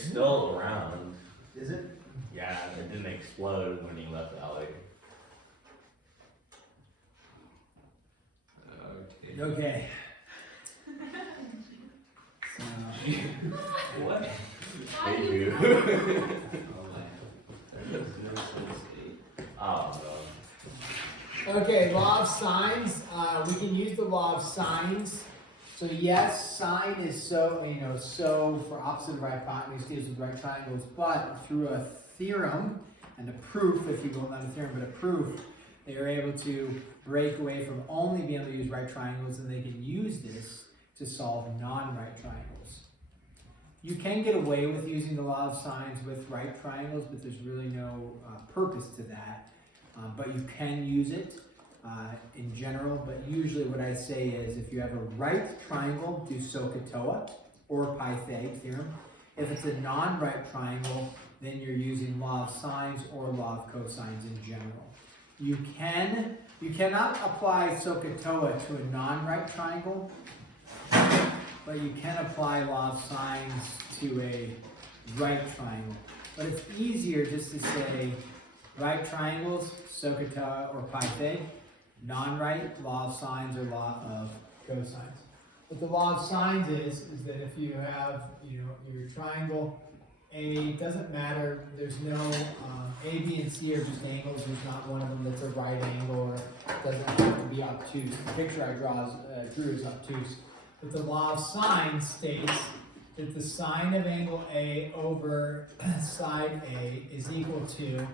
It's still around. Is it? Yeah, it didn't explode when he left Valley. Okay. Okay. So, What? Why They do you- do. Oh, okay, law of signs. We can use the law of signs. So yes, sine is so, so for opposite of right hypotenuse deals with right triangles, but through a theorem and a proof, if you will, not a theorem, but a proof, they are able to break away from only being able to use right triangles, and they can use this to solve non-right triangles. You can get away with using the law of signs with right triangles, but there's really no purpose to that. But you can use it in general, but usually what I say is if you have a right triangle, do SOHCAHTOA or Pythag theorem. If it's a non-right triangle, then you're using law of sines or law of cosines in general. You cannot apply SOHCAHTOA to a non-right triangle, but you can apply law of sines to a right triangle. But it's easier just to say right triangles, SOHCAHTOA or Pythag, non-right, law of sines or law of cosines. What the law of sines is that if you have, your triangle A, doesn't matter, there's no, A, B, and C are just angles, there's not one of them that's a right angle, or it doesn't have to be obtuse. The picture I drew is obtuse. But the law of sines states that the sine of angle A over side A is equal to,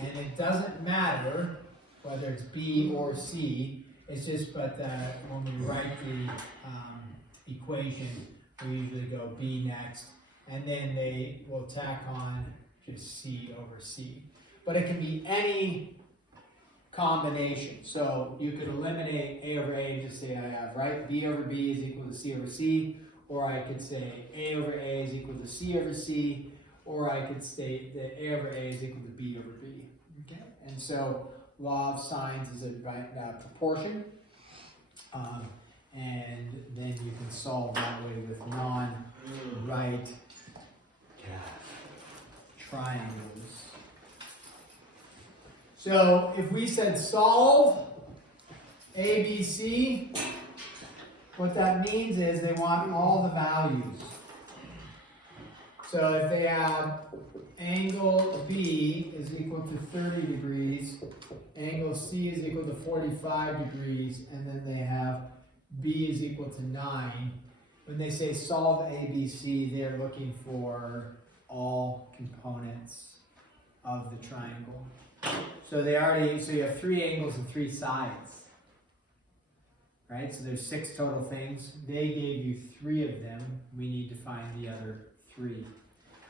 and it doesn't matter whether it's B or C, it's just but that when we write the equation, we usually go B next, and then they will tack on just C over C. But it can be any combination. So you could eliminate A over A and just say I have, right? B over B is equal to C over C, or I could say A over A is equal to C over C, or I could state that A over A is equal to B over B. Okay? And so law of sines is a right proportion, and then you can solve that way with non-right triangles. So if we said solve ABC, what that means is they want all the values. So if they have angle B is equal to 30 degrees, angle C is equal to 45 degrees, and then they have B is equal to 9. When they say solve ABC, they're looking for all components of the triangle. So you have 3 angles and 3 sides, right? So there's 6 total things. They gave you 3 of them. We need to find the other 3.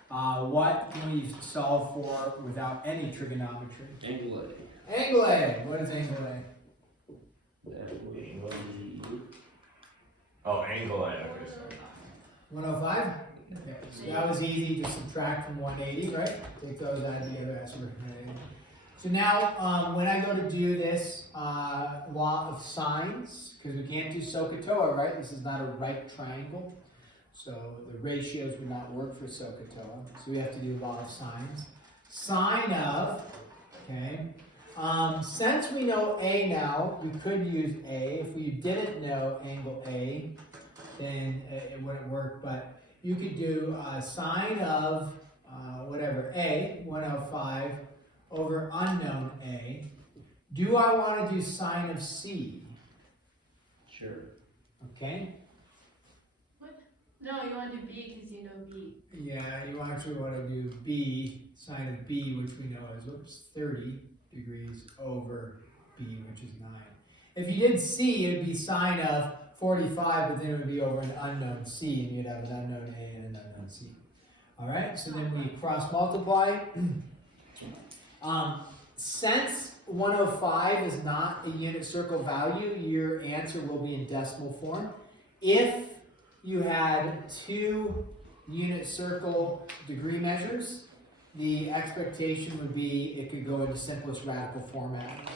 What can we solve for without any trigonometry? Angle A. Angle A. What is angle A? Oh, angle A. Okay, sorry. 105? Okay, so that was easy to subtract from 180, right? Take those out together, that's what we're gonna do. So now, when I go to do this law of sines, because we can't do SOHCAHTOA, right? This is not a right triangle. So the ratios would not work for SOHCAHTOA. So we have to do law of sines. Sine of, okay. Since we know A now, we could use A. If we didn't know angle A, then it wouldn't work. But you could do sine of A, 105, over unknown A. Do I want to do sine of C? Sure. Okay. No, you want to do B because you know B. Yeah, you actually want to do B, sine of B, which we know is 30 degrees over B, which is 9. If you did C, it would be sine of 45, but then it would be over an unknown C, and you'd have an unknown A and an unknown C. All right, so then we cross multiply. Since 105 is not a unit circle value, your answer will be in decimal form. If you had 2 unit circle degree measures, the expectation would be it could go into simplest radical format,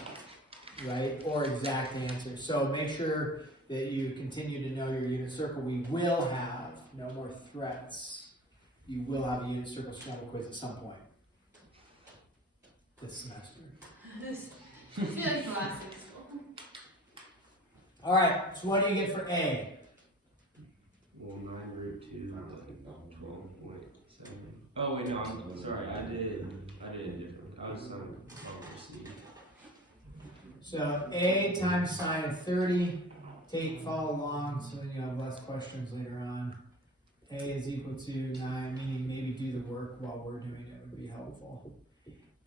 right? Or exact answer. So make sure that you continue to know your unit circle. We will have no more threats you will have a unit circle scramble quiz at some point this semester. It's like classic school. All right, so what do you get for A? Well, 9 root 2, 12.7. Oh, wait, no, I'm sorry. I did it different. I was on C. So A times sine of 30, follow along so then you have less questions later on. A is equal to 9, meaning maybe do the work while we're doing it would be helpful.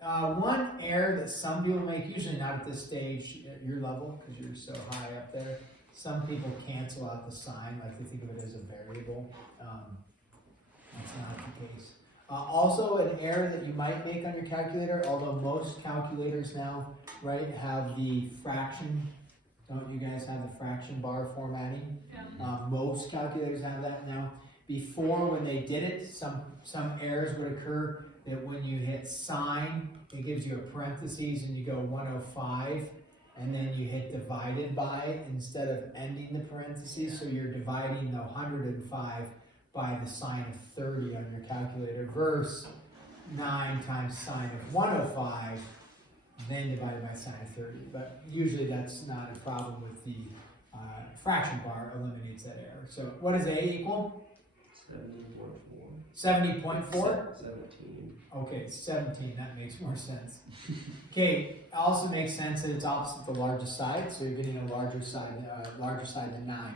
One error that some people make, usually not at this stage at your level because you're so high up there, some people cancel out the sign, like they think of it as a variable. That's not the case. Also, an error that you might make on your calculator, although most calculators now, right, have the fraction. Don't you guys have the fraction bar formatting? Yeah. Most calculators have that now. Before, when they did it, some errors would occur that when you hit sign, it gives you a parentheses and you go 105, and then you hit divided by instead of ending the parentheses, so you're dividing the 105 by the sine of 30 on your calculator, versus 9 times sine of 105, then divided by sine of 30. But usually that's not a problem with the fraction bar, eliminates that error. So what does A equal? 70.4. 70.4? 17. Okay, 17, that makes more sense. Okay, also makes sense that it's opposite the largest side, so you're getting a larger side than 9.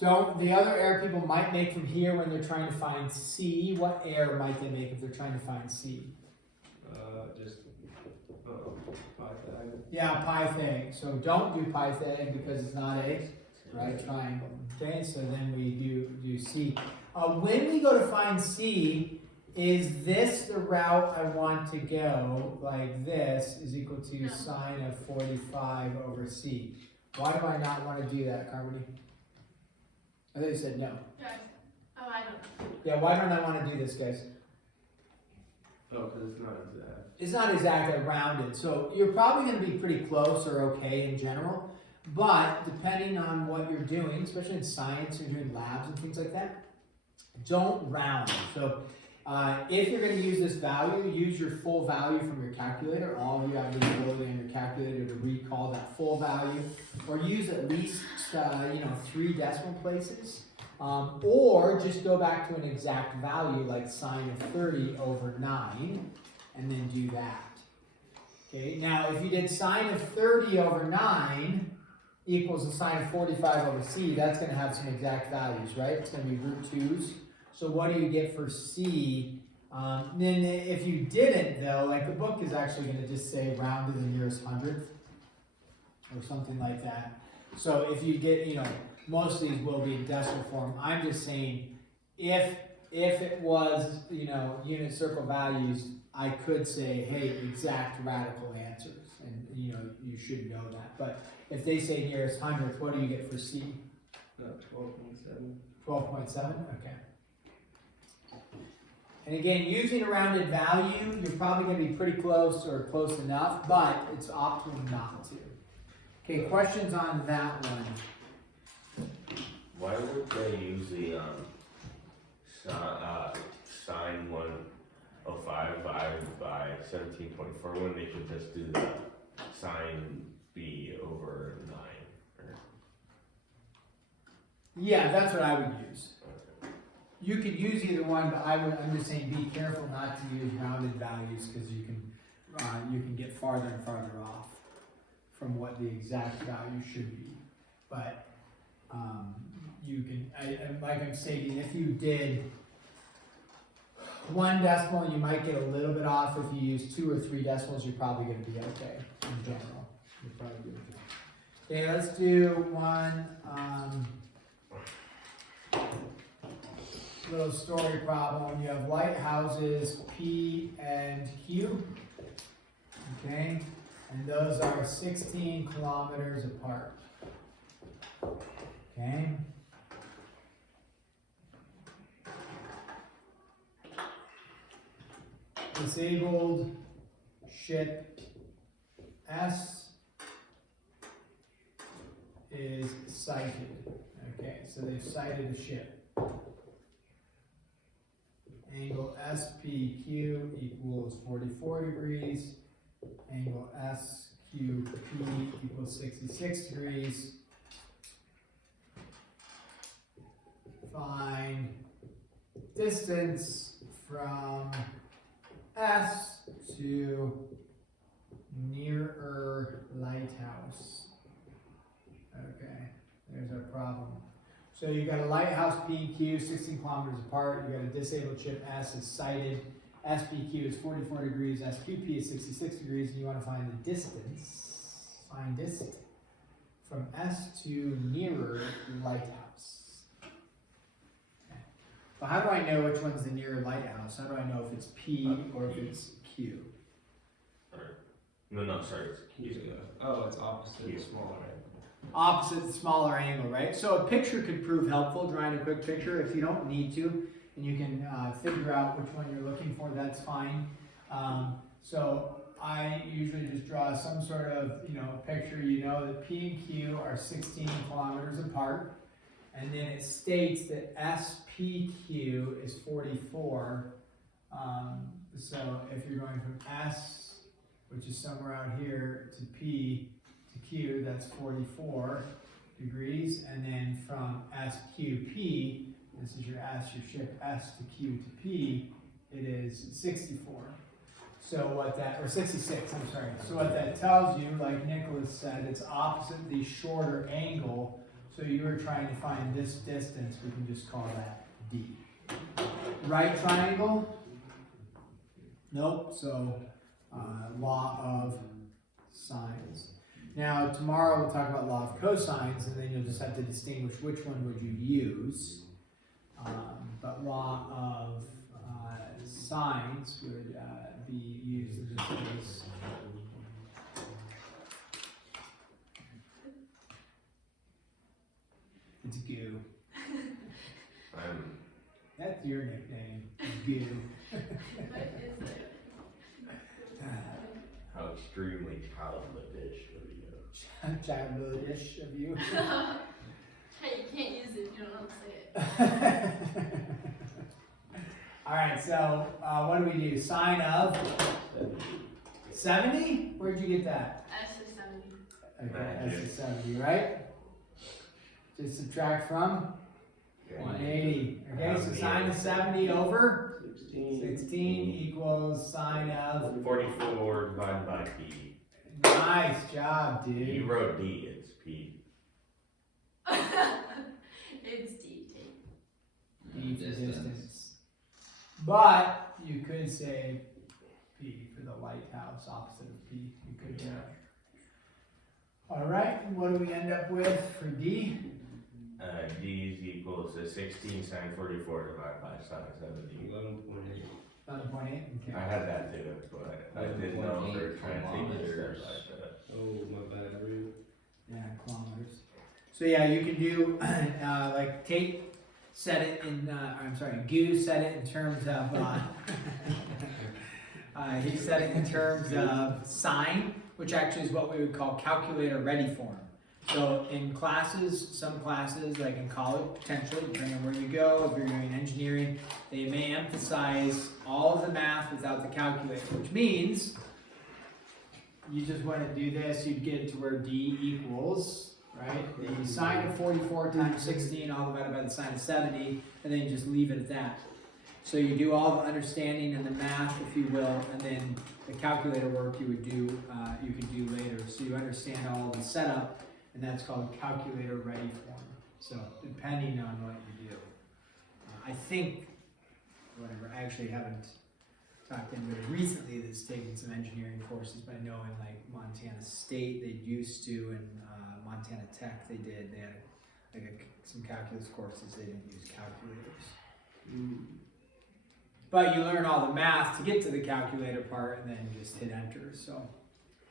The other error people might make from here when they're trying to find C, what error might they make if they're trying to find C? Pythag. Yeah, Pythag. So don't do Pythag because it's not a right triangle. Okay, so then we do C. When we go to find C, is this the route I want to go? Like this is equal to No. sine of 45 over C. Why do I not want to do that, Carmody? I think you said no. Guys. Oh, I don't. Yeah, why don't I want to do this, guys? Oh, because it's not exact. It's not exactly rounded, so you're probably going to be pretty close or okay in general, but depending on what you're doing, especially in science, you're doing labs and things like that, don't round. So if you're going to use this value, use your full value from your calculator. All of you have the ability on your calculator to recall that full value, or use at least 3 decimal places, or just go back to an exact value like sine of 30 over 9, and then do that. Okay, now if you did sine of 30 over 9 equals the sine of 45 over C, that's going to have some exact values, right? It's going to be root 2's. So what do you get for C? Then if you didn't, though, like the book is actually going to just say round to the nearest hundredth or something like that. So if you get, most of these will be in decimal form. I'm just saying if it was, unit circle values, I could say, hey, exact radical answers. And, you should know that. But if they say nearest hundredth, what do you get for C? 12.7. 12.7? Okay. And again, using a rounded value, you're probably going to be pretty close or close enough, but it's optimal not to. Okay, questions on that one? Why would they use the sine 105 divided by 17.4 when they could just do the sine b over 9? Yeah, that's what I would use. You could use either one, but I'm just saying be careful not to use rounded values because you can get farther and farther off from what the exact value should be. But you can, like I'm stating, if you did 1 decimal, you might get a little bit off. If you use 2 or 3 decimals, you're probably going to be okay in general. You're probably good. Okay, let's do one. Little story problem. You have lighthouses P and Q, okay, and those are 16 kilometers apart, okay. Disabled ship S is sighted, okay, so they've sighted a ship. SPQ equals 44 degrees. Angle SQP equals 66 degrees. Find distance from S to nearer lighthouse. Okay, there's our problem. So you got a lighthouse P and Q 16 kilometers apart. You got a disabled ship S is sighted. SPQ is 44 degrees. SQP is 66 degrees, and you want to find the distance. Find distance from S to nearer lighthouse. Okay. But how do I know which one's the nearer lighthouse? How do I know if it's P or if it's Q? No, sorry, it's Q. Oh, it's opposite, Q. smaller. Opposite the smaller angle, right? So a picture could prove helpful, drawing a quick picture if you don't need to, and you can figure out which one you're looking for, that's fine. So I usually just draw some sort of, picture. You know that P and Q are 16 kilometers apart, and then it states that SPQ is 44. So if you're going from S, which is somewhere out here, to P to Q, that's 44 degrees, and then from SQP, this is your S, your ship S to Q to P, it is 64. So what that, or 66, I'm sorry. So what that tells you, like Nicholas said, it's opposite the shorter angle. So you were trying to find this distance, we can just call that D. Right triangle? Nope, so law of sines. Now tomorrow we'll talk about law of cosines, and then you'll just have to distinguish which one would you use. But law of sines would be used in this case. It's goo. That's your nickname, goo. What is it? How extremely childish of you. Childish of you. Hey, you can't use it if you don't know how to say it. All right, so what do we do? Sine of 70? Where'd you get that? S is 70. Okay, that's a 70, right? Just subtract from 180. Okay, so sine of 70 over 16 equals sine of 44 divided by P. Nice job, You dude. wrote D, it's P. It's D. D for distance. But you could say P for the lighthouse, opposite of P. You could do that. All right, what do we end up with for D? D is equal to 16 sine 44 divided by sine 70. 11.8. 11.8. Okay. I had that too, but I didn't know if they were trying to take it like that. Oh, my bad, Rude. Yeah, kilometers. So yeah, you can do like take, set it in. I'm sorry, Goo set it in terms of. He said it in terms of sine, which actually is what we would call calculator ready form. So in classes, some classes, like in college, potentially, depending on where you go, if you're doing engineering, they may emphasize all of the math without the calculator, which means you just want to do this, you'd get to where D equals, right? The sine of 44 times 16 all divided by the sine of 70, and then you just leave it at that. So you do all the understanding and the math, if you will, and then the calculator work you would do, you could do later. So you understand all the setup, and that's called calculator ready form. So depending on what you do. I think, whatever, I actually haven't talked to anybody recently that's taken some engineering courses, but I know in like Montana State they used to, and Montana Tech they did. They had some calculus courses, they didn't use calculators. But you learn all the math to get to the calculator part and then just hit enter. So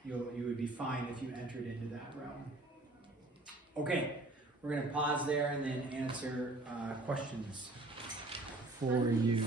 you would be fine if you entered into that realm. Okay, we're going to pause there and then answer questions for you.